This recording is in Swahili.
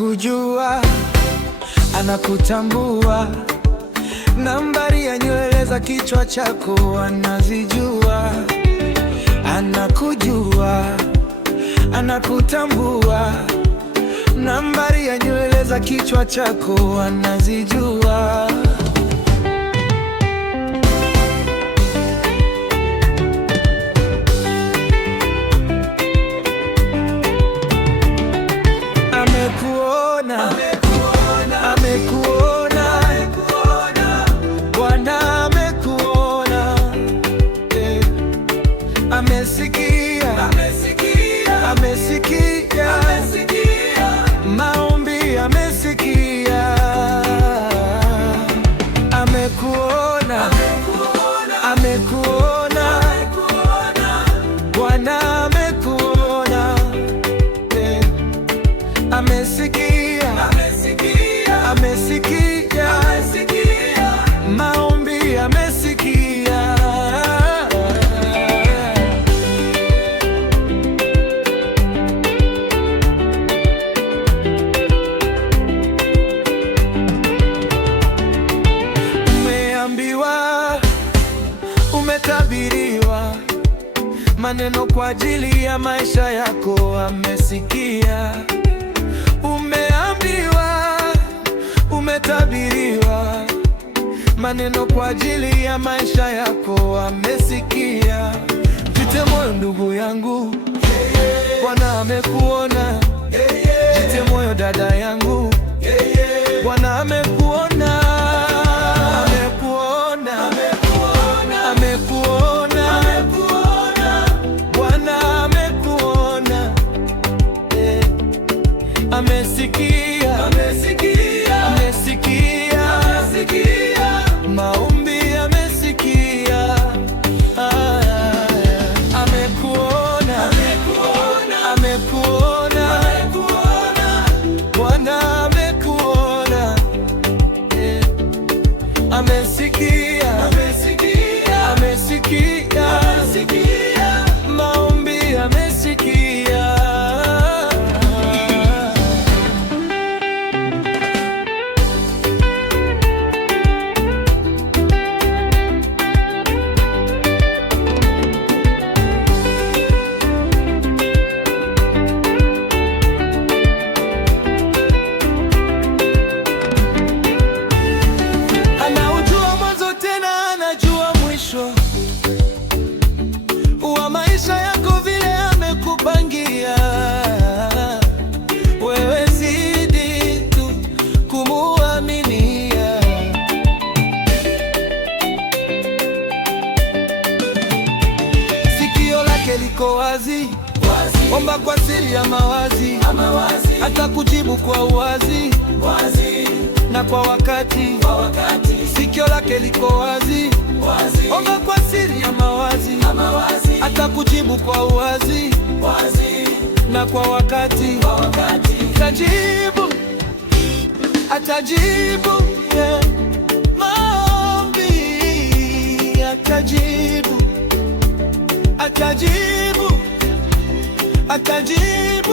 Anakujua, anakutambua, nambari ya nywele za kichwa chako anazijua. Anakujua, anakutambua, nambari ya nywele za kichwa chako anazijua. Amekuona, amekuona, Bwana amekuona, amesikia, amesikia, maombi amesikia. Amekuona, amekuona, Bwana amekuona, amesikia, amesikia, maombi amesikia. Umeambiwa, umetabiriwa maneno kwa ajili ya maisha yako, amesikia. Umeambiwa, umetabiriwa maneno kwa ajili ya maisha yako, amesikia. Jite moyo ndugu yangu, Bwana amekuona. Jite moyo dada yangu, Bwana amekuona. Amekuona, amekuona, Bwana amekuona. Amesikia, amesikia, maombi amesikia. Amekuona, amekuona, Bwana amekuona. Amesikia, amesikia, maombi amesikia. Anaujua mwanzo tena anajua mwisho wa maisha yako, vile amekupangia wewe. Zidi tu kumuaminia. Sikio lake liko wazi, omba kwa siri ya mawazi, atakujibu kwa uwazi na kwa wakati. Sikio lake liko wazi, omba kwa siri ya mawazi, atakujibu kwa uwazi na kwa wakati. Atajibu, atajibu, yeah. Maombi atajibu, atajibu, atajibu.